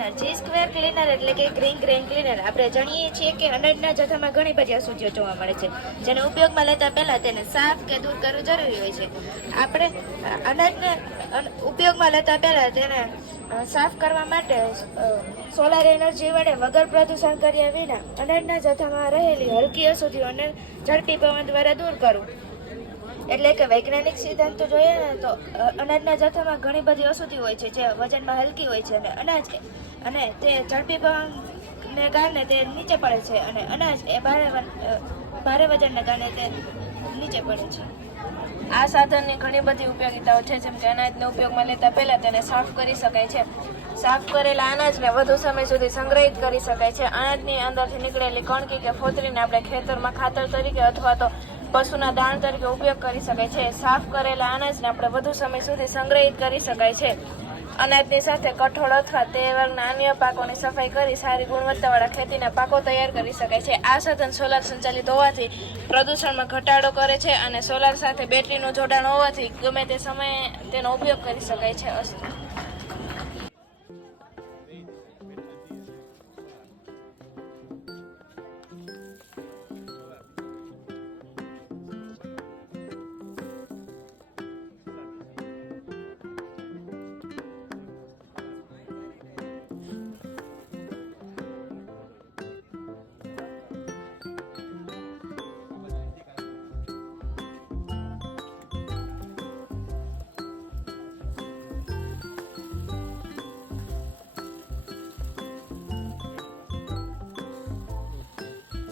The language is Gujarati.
ક્લીનર. જી સ્ક્વેર ક્લીનર એટલે કે ગ્રીન ક્લીનર. આપણે જાણીએ છીએ કે અનાજના જથ્થામાં ઘણી બધી અશુદ્ધિઓ જોવા મળે છે, જેને ઉપયોગમાં લેતા પહેલાં તેને સાફ કે દૂર કરવું જરૂરી હોય છે. આપણે અનાજને ઉપયોગમાં લેતા પહેલાં તેને સાફ કરવા માટે સોલાર એનર્જી વડે વગર પ્રદૂષણ કર્યા વિના અનાજના જથ્થામાં રહેલી હલકી અશુદ્ધિઓને ઝડપી પવન દ્વારા દૂર કરવું. એટલે કે વૈજ્ઞાનિક સિદ્ધાંતો જોઈએ ને તો અનાજના જથ્થામાં ઘણી બધી અશુદ્ધિ હોય છે જે વજનમાં હલકી હોય છે, અને તે ઝડપી પવનને કારણે તે નીચે પડે છે, અને અનાજ એ ભારે વજનને કારણે તે નીચે પડે છે. આ સાધનની ઘણી બધી ઉપયોગિતાઓ છે, જેમ કે અનાજને ઉપયોગમાં લેતા પહેલાં તેને સાફ કરી શકાય છે. સાફ કરેલા અનાજને વધુ સમય સુધી સંગ્રહિત કરી શકાય છે. અનાજની અંદરથી નીકળેલી કણકી કે ફોતરીને આપણે ખેતરમાં ખાતર તરીકે અથવા તો પશુના દાણ તરીકે ઉપયોગ કરી શકાય છે. સાફ કરેલા અનાજને આપણે વધુ સમય સુધી સંગ્રહિત કરી શકાય છે. અનાજની સાથે કઠોળ અથવા તે વર્ગના અન્ય પાકોની સફાઈ કરી સારી ગુણવત્તાવાળા ખેતીના પાકો તૈયાર કરી શકાય છે. આ સાધન સોલાર સંચાલિત હોવાથી પ્રદૂષણમાં ઘટાડો કરે છે, અને સોલાર સાથે બેટરીનું જોડાણ હોવાથી ગમે તે સમયે તેનો ઉપયોગ કરી શકાય છે.